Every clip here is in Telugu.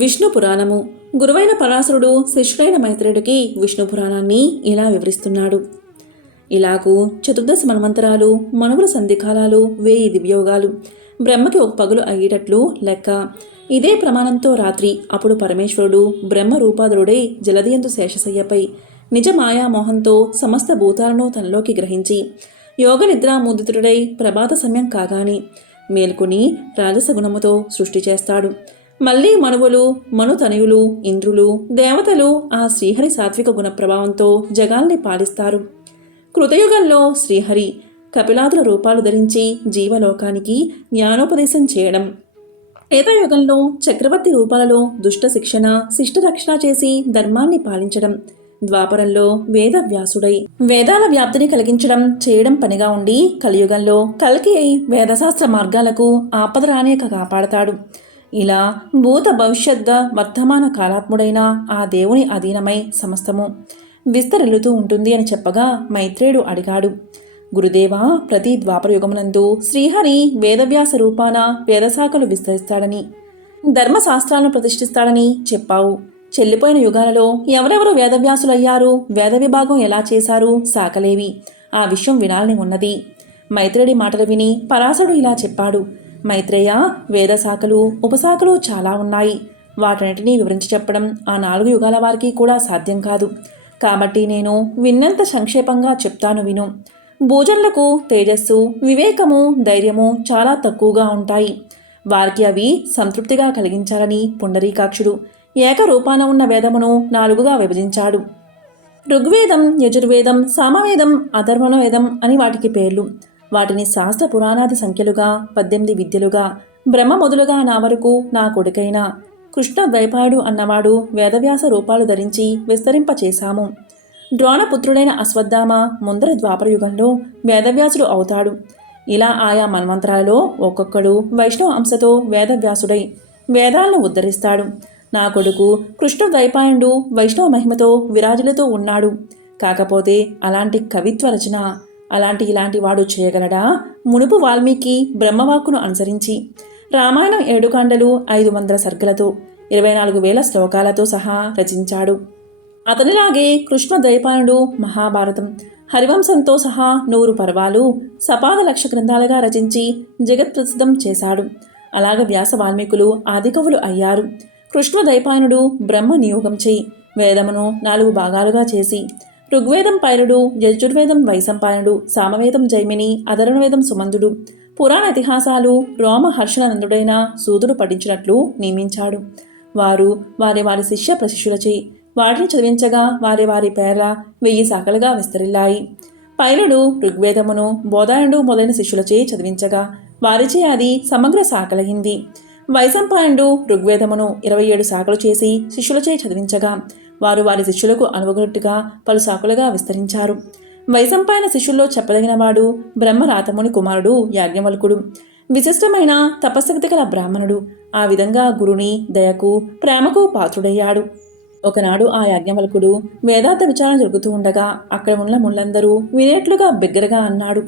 విష్ణు పురాణము. గురువైన పరాశరుడు శిష్యుడైన మైత్రేయుడికి విష్ణు పురాణాన్ని ఇలా వివరిస్తున్నాడు. ఇలాగూ చతుర్దశ మన్వంతరాలు, మనువుల సంధికాలాలు, 1000 దివ్యోగాలు, బ్రహ్మకి ఒక పగులు అయ్యేటట్లు లెక్క. ఇదే ప్రమాణంతో రాత్రి అప్పుడు పరమేశ్వరుడు బ్రహ్మ రూపాధరుడై జలదియందు శేషశయ్యపై నిజ మాయామోహంతో సమస్త భూతాలను తనలోకి గ్రహించి యోగ నిద్రాముదితుడై ప్రభాత సమయం కాగాని మేల్కొని రాజసగుణముతో సృష్టి చేస్తాడు. మళ్ళీ మనువులు, మనుతనయులు, ఇంద్రులు, దేవతలు ఆ శ్రీహరి సాత్విక గుణ ప్రభావంతో జగాల్ని పాలిస్తారు. కృతయుగంలో శ్రీహరి కపిలాదుల రూపాలు ధరించి జీవలోకానికి జ్ఞానోపదేశం చేయడం, త్రేతాయుగంలో చక్రవర్తి రూపాలలో దుష్ట శిక్షణ, శిష్ట రక్షణ చేసి ధర్మాన్ని పాలించడం, ద్వాపరంలో వేదవ్యాసుడై వేదాల వ్యాప్తిని కలిగించడం చేయడం పనిగా ఉండి కలియుగంలో కల్కి అయి వేదశాస్త్ర మార్గాలకు ఆపద రానేక కాపాడతాడు. ఇలా భూత భవిష్యత్ వర్తమాన కాలాత్ముడైన ఆ దేవుని అధీనమై సమస్తము విస్తరిల్లుతూ ఉంటుంది అని చెప్పగా మైత్రేయుడు అడిగాడు, గురుదేవా, ప్రతి ద్వాపరయుగమునందు శ్రీహరి వేదవ్యాస రూపాన వేదశాఖలు విస్తరిస్తాడని, ధర్మశాస్త్రాలను ప్రతిష్ఠిస్తాడని చెప్పావు. చెల్లిపోయిన యుగాలలో ఎవరెవరు వేదవ్యాసులయ్యారు, వేద విభాగం ఎలా చేశారు, శాఖలేవి, ఆ విషయం వినాలని ఉన్నది. మైత్రేయుడి మాటలు విని పరాశరుడు ఇలా చెప్పాడు, మైత్రేయ, వేదశాఖలు ఉపశాఖలు చాలా ఉన్నాయి. వాటన్నిటినీ వివరించి చెప్పడం ఆ 4 యుగాల వారికి కూడా సాధ్యం కాదు. కాబట్టి నేను విన్నంత సంక్షేపంగా చెప్తాను విను. భూజనులకు తేజస్సు, వివేకము, ధైర్యము చాలా తక్కువగా ఉంటాయి. వారికి అవి సంతృప్తిగా కలిగించాలని పుండరీకాక్షుడు ఏకరూపాన ఉన్న వేదమును 4గా విభజించాడు. ఋగ్వేదం, యజుర్వేదం, సామవేదం, అథర్వణవేదం అని వాటికి పేర్లు. వాటిని శాస్త్ర పురాణాది సంఖ్యలుగా 18 విద్యలుగా బ్రహ్మ మొదలుగా నా వరకు నా కొడుకైన కృష్ణ ద్వైపాయుడు అన్నవాడు వేదవ్యాస రూపాలు ధరించి విస్తరింపచేశాము. ద్రోణపుత్రుడైన అశ్వత్థామ ముందర ద్వాపరయుగంలో వేదవ్యాసుడు అవుతాడు. ఇలా ఆయా మన్వంతరాలలో ఒక్కొక్కడు వైష్ణవ అంశతో వేదవ్యాసుడై వేదాలను ఉద్ధరిస్తాడు. నా కొడుకు కృష్ణ ద్వైపాయుడు వైష్ణవ మహిమతో విరాజులతో ఉన్నాడు. కాకపోతే అలాంటి కవిత్వ రచన ఇలాంటి వాడు చేయగలడా? మునుపు వాల్మీకి బ్రహ్మవాక్కును అనుసరించి రామాయణం 7 కాండలు 500 సర్గలతో 24,000 శ్లోకాలతో సహా రచించాడు. అతనిలాగే కృష్ణ ద్వైపాయనుడు మహాభారతం, హరివంశంతో సహా 100 పర్వాలు, సపాద లక్ష గ్రంథాలుగా రచించి జగత్ప్రసిద్ధం చేశాడు. అలాగే వ్యాస వాల్మీకులు ఆదికవులు అయ్యారు. కృష్ణ ద్వైపాయనుడు బ్రహ్మ నియోగం చేయి వేదమును 4 భాగాలుగా చేసి ఋగ్వేదం పైరుడు, యజుర్వేదం వైశంపాయనుడు, సామవేదం జైమిని, అధర్వణవేదం సుమందుడు, పురాణ ఇతిహాసాలు రోమహర్షణనందుడైన సూదుడు పఠించినట్లు నియమించాడు. వారు వారి వారి శిష్య ప్రశిష్యులచే వాటిని చదివించగా వారి వారి పేర 1000 శాఖలుగా విస్తరిల్లాయి. పైరుడు ఋగ్వేదమును బోధాయనుడు మొదలైన శిష్యులచే చదివించగా వారిచే అది సమగ్ర శాఖలయింది. వైశంపాయనుడు ఋగ్వేదమును 27 శాఖలు చేసి శిష్యులచే చదివించగా వారు వారి శిష్యులకు అనువగట్టుగా పలు శాఖలుగా విస్తరించారు. వైశంపాయన శిష్యుల్లో చెప్పదగినవాడు బ్రహ్మరాతముని కుమారుడు యాజ్ఞవల్కుడు. విశిష్టమైన తపశక్తి గల బ్రాహ్మణుడు. ఆ విధంగా గురుని దయకు ప్రేమకు పాత్రుడయ్యాడు. ఒకనాడు ఆ యాజ్ఞవల్కుడు వేదాంత విచారణ జరుగుతూ ఉండగా అక్కడ ఉన్న ముళ్ళందరూ వినేట్లుగా బిగ్గరగా అన్నాడు,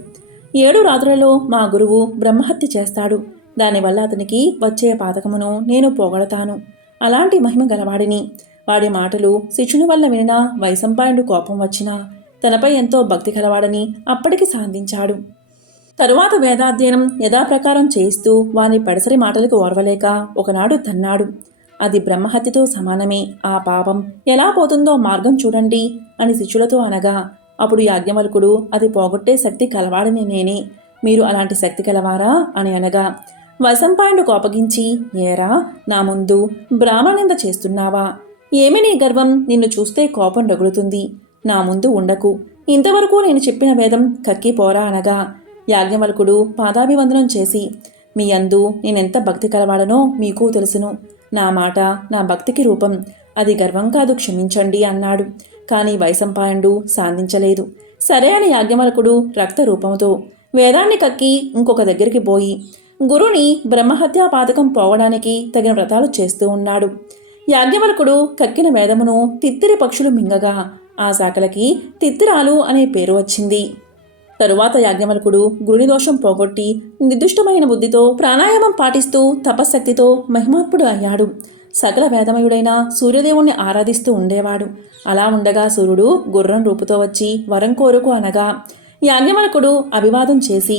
7 రాత్రులలో మా గురువు బ్రహ్మహత్య చేస్తాడు. దానివల్ల అతనికి వచ్చే పాతకమును నేను పోగొడతాను. అలాంటి మహిమ గలవాడిని. వాడి మాటలు శిష్యుని వల్ల వినినా వైశంపాయనుడు కోపం వచ్చినా తనపై ఎంతో భక్తి కలవాడని అప్పటికి సాధించాడు. తరువాత వేదాధ్యయనం యథాప్రకారం చేయిస్తూ వాని పడసరి మాటలకు ఓర్వలేక ఒకనాడు తన్నాడు. అది బ్రహ్మహత్యతో సమానమే. ఆ పాపం ఎలా పోతుందో మార్గం చూడండి అని శిష్యులతో అనగా అప్పుడు యాజ్ఞవల్కుడు, అది పోగొట్టే శక్తి కలవాడని నేనే, మీరు అలాంటి శక్తి కలవారా అని అనగా వైశంపాయనుడు కోపగించి, ఏరా, నా ముందు బ్రాహ్మణింద చేస్తున్నావా? ఏమి నీ గర్వం? నిన్ను చూస్తే కోపం రగులుతుంది. నా ముందు ఉండకు. ఇంతవరకు నేను చెప్పిన వేదం కక్కిపోరా అనగా యాజ్ఞవల్కుడు పాదాభివందనం చేసి, మీ యందు నేనెంత భక్తి కలవాడనో మీకు తెలుసును. నా మాట నా భక్తికి రూపం. అది గర్వం కాదు, క్షమించండి అన్నాడు. కానీ వైశంపాయనుడు సాధించలేదు. సరే అని యాజ్ఞవల్కుడు రక్త రూపంతో వేదాన్ని కక్కి ఇంకొక దగ్గరికి పోయి గురుని బ్రహ్మహత్యా పాతకం పోవడానికి తగిన వ్రతాలు చేస్తూ ఉన్నాడు. యాజ్ఞవల్కుడు కక్కిన వేదమును తిత్తిరి పక్షులు మింగగా ఆ శాఖలకి తిత్తిరాలు అనే పేరు వచ్చింది. తరువాత యాజ్ఞవల్కుడు గురుని దోషం పోగొట్టి నిర్దిష్టమైన బుద్ధితో ప్రాణాయామం పాటిస్తూ తపశ్శక్తితో మహిమాత్ముడు అయ్యాడు. సకల వేదమయుడైన సూర్యదేవుణ్ణి ఆరాధిస్తూ ఉండేవాడు. అలా ఉండగా సూర్యుడు గుర్రం రూపుతో వచ్చి వరం కోరుకు అనగా యాజ్ఞవల్కుడు అభివాదం చేసి,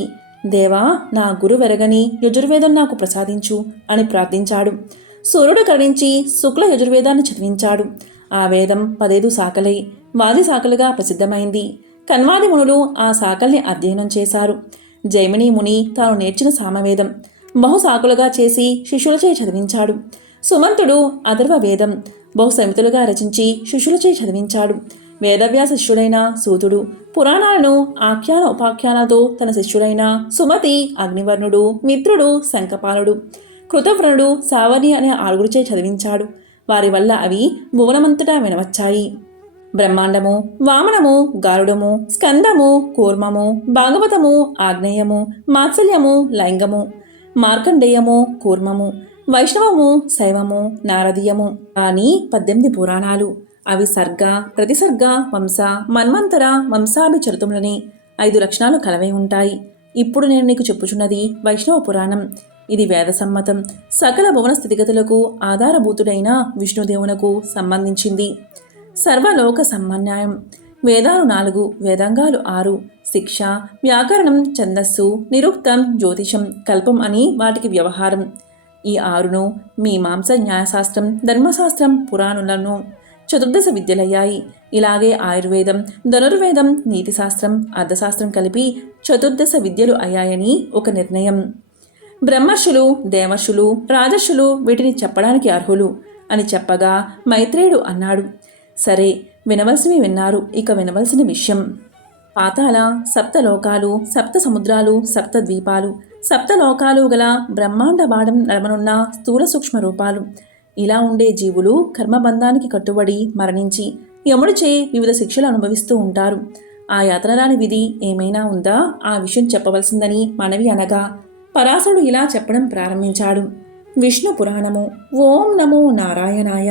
దేవా, నా గురు వెరగని యజుర్వేదం నాకు ప్రసాదించు అని ప్రార్థించాడు. సూర్యుడు కరుణించి శుక్ల యజుర్వేదాన్ని చదివించాడు. ఆ వేదం 15 శాఖలై వాది శాఖలుగా ప్రసిద్ధమైంది. కన్వాది మునులు ఆ శాఖల్ని అధ్యయనం చేశారు. జైమిని ముని తాను నేర్చిన సామవేదం బహుశాఖలుగా చేసి శిష్యులచే చదివించాడు. సుమంతుడు అథర్వ వేదం బహుసమితులుగా రచించి శిష్యులచే చదివించాడు. వేదవ్యాస శిష్యుడైన సూతుడు పురాణాలను ఆఖ్యాన ఉపాఖ్యానాలతో తన శిష్యుడైన సుమతి, అగ్నివర్ణుడు, మిత్రుడు, శంఖపాలుడు, కృతవ్రణుడు, సావర్ణి అనే 6గురిచే చదివించాడు. వారి వల్ల అవి భువనమంతటా వినవచ్చాయి. బ్రహ్మాండము, వామనము, గారుడము, స్కందము, కూర్మము, భాగవతము, ఆగ్నేయము, మాత్సల్యము, లైంగము, మార్కండేయము, కూర్మము, వైష్ణవము, శైవము, నారదీయము అని 18 పురాణాలు. అవి సర్గ, ప్రతిసర్గ, వంశ, మన్వంతర, వంశాభిచరితములని 5 లక్షణాలు కలవై ఉంటాయి. ఇప్పుడు నేను నీకు చెప్పుచున్నది వైష్ణవ పురాణం. ఇది వేద సమ్మతం, సకల భువన స్థితిగతులకు ఆధారభూతుడైన విష్ణుదేవునకు సంబంధించింది. సర్వలోక సమ్మన్యాయం. వేదాలు 4, వేదాంగాలు 6, శిక్ష, వ్యాకరణం, ఛందస్సు, నిరుక్తం, జ్యోతిషం, కల్పం అని వాటికి వ్యవహారం. ఈ 6ను మీమాంస, న్యాయశాస్త్రం, ధర్మశాస్త్రం, పురాణులను 14 విద్యలయ్యాయి. ఇలాగే ఆయుర్వేదం, ధనుర్వేదం, నీతిశాస్త్రం, అర్థశాస్త్రం కలిపి 14 విద్యలు అయ్యాయని ఒక నిర్ణయం. బ్రహ్మర్షులు, దేవర్షులు, రాజర్షులు వీటిని చెప్పడానికి అర్హులు అని చెప్పగా మైత్రేయుడు అన్నాడు, సరే, వినవలసినవి విన్నారు. ఇక వినవలసిన విషయం. పాతాళ, 7 లోకాలు, 7 సముద్రాలు, 7 ద్వీపాలు, 7 లోకాలు గల బ్రహ్మాండ బాడం నడమనున్న స్థూల సూక్ష్మ రూపాలు. ఇలా ఉండే జీవులు కర్మబంధానికి కట్టుబడి మరణించి యముడిచే వివిధ శిక్షలు అనుభవిస్తూ ఉంటారు. ఆ యాతనరాని విధి ఏమైనా ఉందా? ఆ విషయం చెప్పవలసిందని మనవి అనగా పరాశరుడు ఇలా చెప్పడం ప్రారంభించాడు. విష్ణు పురాణము. ఓం నమో నారాయణాయ.